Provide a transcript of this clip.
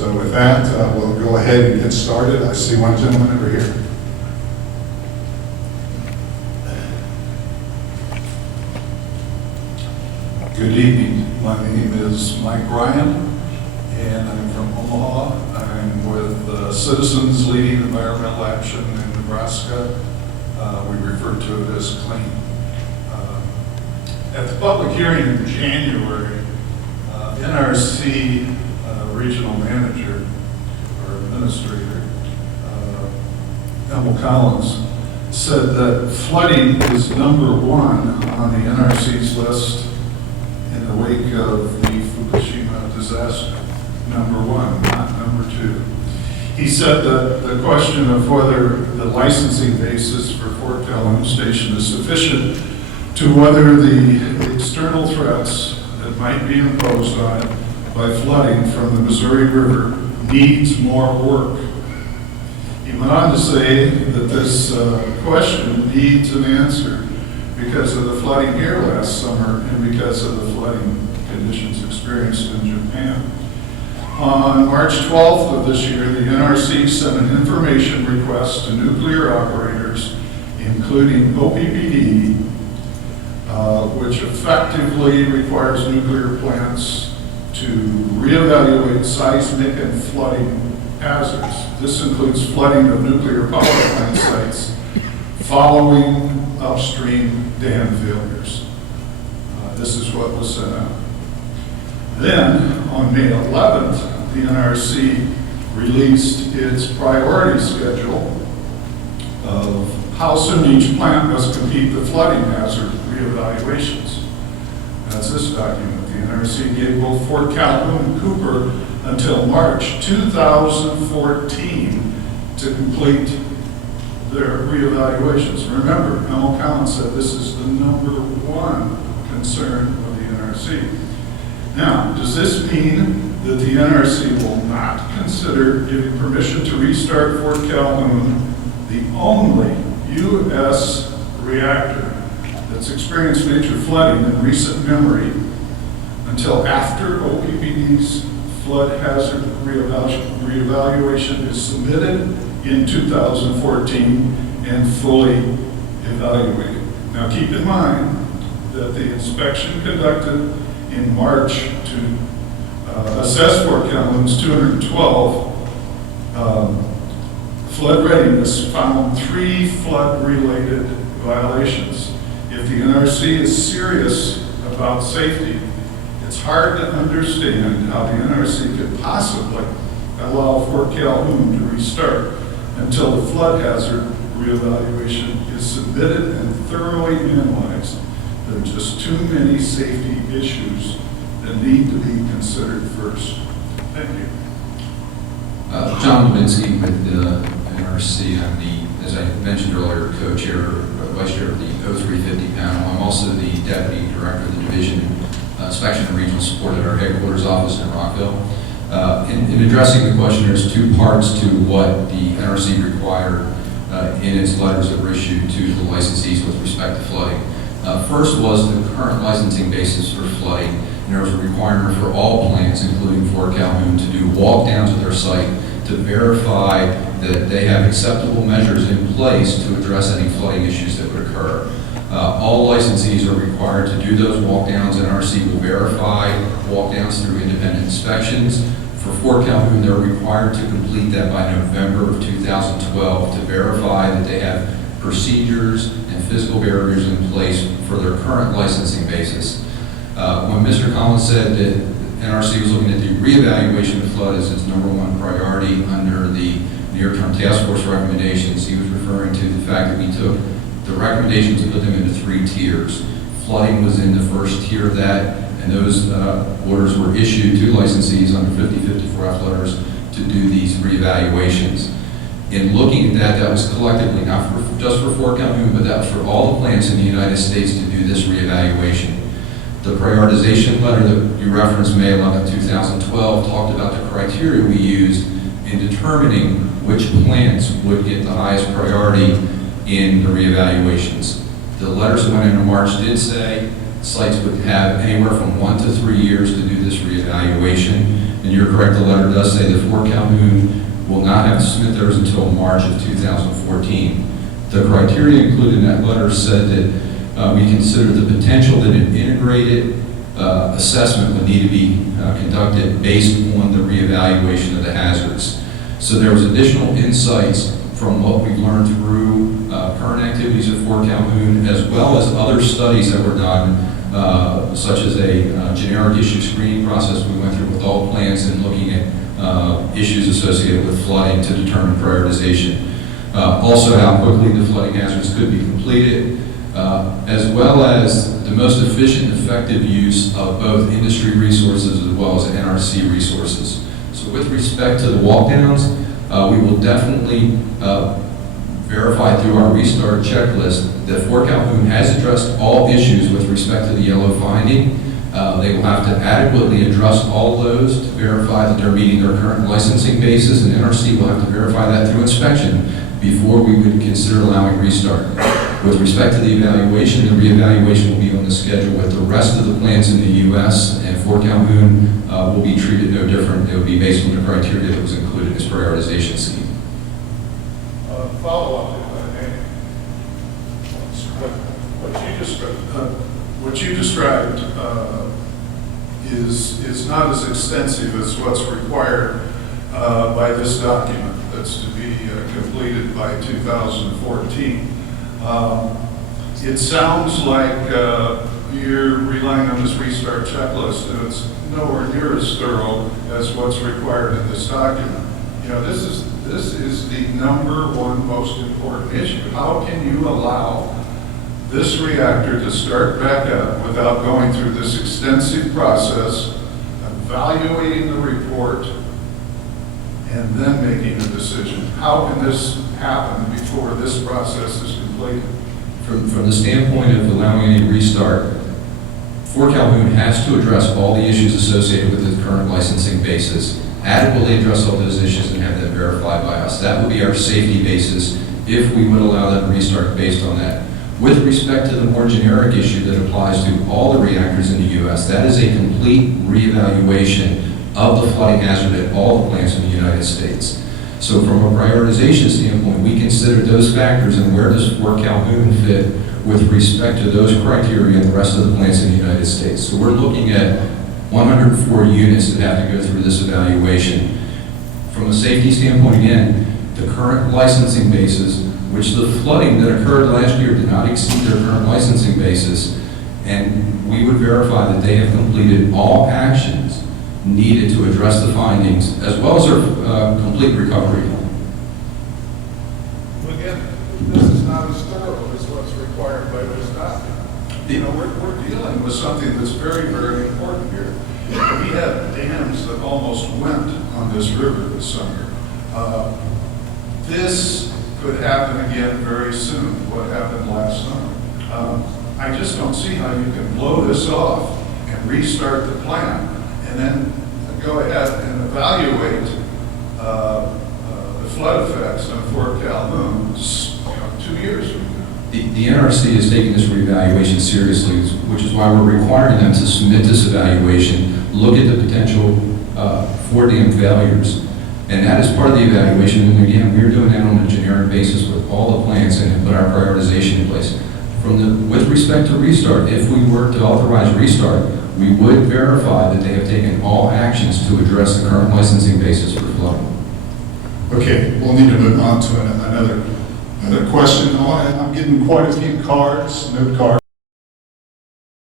So with that, we'll go ahead and get started. I see one gentleman over here. Good evening. My name is Mike Ryan, and I'm from Omaha. I'm with Citizens Leading Environmental Action in Nebraska. We refer to it as CLEAN. At the public hearing in January, NRC regional manager or administrator, Emil Collins, said that flooding is number one on the NRC's list in the wake of the Fukushima disaster. Number one, not number two. He said that the question of whether the licensing basis for Fort Calhoun Station is sufficient to weather the external threats that might be imposed on it by flooding from the Missouri River needs more work. He went on to say that this question needs an answer because of the flooding here last summer and because of the flooding conditions experienced in Japan. On March 12th of this year, the NRC sent an information request to nuclear operators, including OPPD, which effectively requires nuclear plants to reevaluate seismic and flooding hazards. This includes flooding of nuclear power plant sites following upstream dam failures. This is what was sent out. Then, on May 11th, the NRC released its priority schedule of how soon each plant must complete the flooding hazard reevaluations. That's this document. The NRC gave both Fort Calhoun and Cooper until March 2014 to complete their reevaluations. Remember, Emil Collins said this is the number one concern of the NRC. Now, does this mean that the NRC will not consider giving permission to restart Fort Calhoun, the only U.S. reactor that's experienced major flooding in recent memory, until after OPPD's flood hazard reevaluation is submitted in 2014 and fully evaluated? Now keep in mind that the inspection conducted in March to assess Fort Calhoun's 212 flood readiness found 3 flood-related violations. If the NRC is serious about safety, it's hard to understand how the NRC could possibly allow Fort Calhoun to restart until the flood hazard reevaluation is submitted and thoroughly analyzed. There are just too many safety issues that need to be considered first. Thank you. John Levinsky with the NRC. I'm the, as I mentioned earlier, co-chair, vice chair of the 0350 panel. I'm also the deputy director of the division inspection and regional support at our headquarters office in Rockville. In addressing the question, there's 2 parts to what the NRC required in its letters that were issued to the licensees with respect to flooding. First was the current licensing basis for flooding. And there was a requirement for all plants, including Fort Calhoun, to do walk downs at their site to verify that they have acceptable measures in place to address any flooding issues that would occur. All licensees are required to do those walk downs. NRC will verify walk downs through independent inspections. For Fort Calhoun, they're required to complete that by November of 2012 to verify that they have procedures and physical barriers in place for their current licensing basis. When Mr. Collins said that NRC was looking at the reevaluation of flood as its #1 priority under the near-term task force recommendations, he was referring to the fact that we took the recommendations and put them into 3 tiers. Flooding was in the first tier of that, and those orders were issued to licensees under 5054F letters to do these reevaluations. In looking at that, that was collectively, not just for Fort Calhoun, but that was for all the plants in the United States to do this reevaluation. The prioritization letter that you referenced, May 11, 2012, talked about the criteria we used in determining which plants would get the highest priority in the reevaluations. The letters that went into March did say sites would have anywhere from 1 to 3 years to do this reevaluation. And you're correct, the letter does say that Fort Calhoun will not have to submit theirs until March of 2014. The criteria included in that letter said that we consider the potential that an integrated assessment would need to be conducted based on the reevaluation of the hazards. So there was additional insights from what we've learned through current activities at Fort Calhoun, as well as other studies that were done, such as a generic issue screening process we went through with all plants and looking at issues associated with flooding to determine prioritization. Also how quickly the flooding hazards could be completed, as well as the most efficient and effective use of both industry resources as well as NRC resources. So with respect to the walkdowns, we will definitely verify through our restart checklist that Fort Calhoun has addressed all issues with respect to the yellow finding. They will have to adequately address all those to verify that they're meeting their current licensing basis, and NRC will have to verify that through inspection before we would consider allowing restart. With respect to the evaluation, the reevaluation will be on the schedule with the rest of the plants in the U.S., and Fort Calhoun will be treated no different. It will be based on the criteria that was included in its prioritization scheme. Follow up. What you described is not as extensive as what's required by this document that's to be completed by 2014. It sounds like you're relying on this restart checklist, and it's nowhere near as thorough as what's required in this document. You know, this is the number one most important issue. How can you allow this reactor to start back up without going through this extensive process, evaluating the report, and then making a decision? How can this happen before this process is completed? From the standpoint of allowing a restart, Fort Calhoun has to address all the issues associated with its current licensing basis, adequately address all those issues and have them verified by us. That would be our safety basis if we would allow them to restart based on that. With respect to the more generic issue that applies to all the reactors in the U.S., that is a complete reevaluation of the flooding hazard at all the plants in the United States. So from a prioritization standpoint, we consider those factors and where does Fort Calhoun fit with respect to those criteria and the rest of the plants in the United States. So we're looking at 104 units that have to go through this evaluation. From a safety standpoint, again, the current licensing basis, which the flooding that occurred last year did not exceed their current licensing basis, and we would verify that they have completed all actions needed to address the findings, as well as their complete recovery. Again, this is not as thorough as what's required by this document. You know, we're dealing with something that's very, very important here. We had dams that almost went on this river this summer. This could happen again very soon, what happened last summer. I just don't see how you can blow this off and restart the plant and then go ahead and evaluate the flood effects on Fort Calhoun 2 years from now. The NRC is taking this reevaluation seriously, which is why we're requiring them to submit this evaluation, look at the potential for dam failures. And that is part of the evaluation. And again, we're doing that on a generic basis with all the plants and put our prioritization in place. With respect to restart, if we were to authorize restart, we would verify that they have taken all actions to address the current licensing basis for flooding. Okay, we'll need to move on to another question. I'm getting quite a few cards, note cards.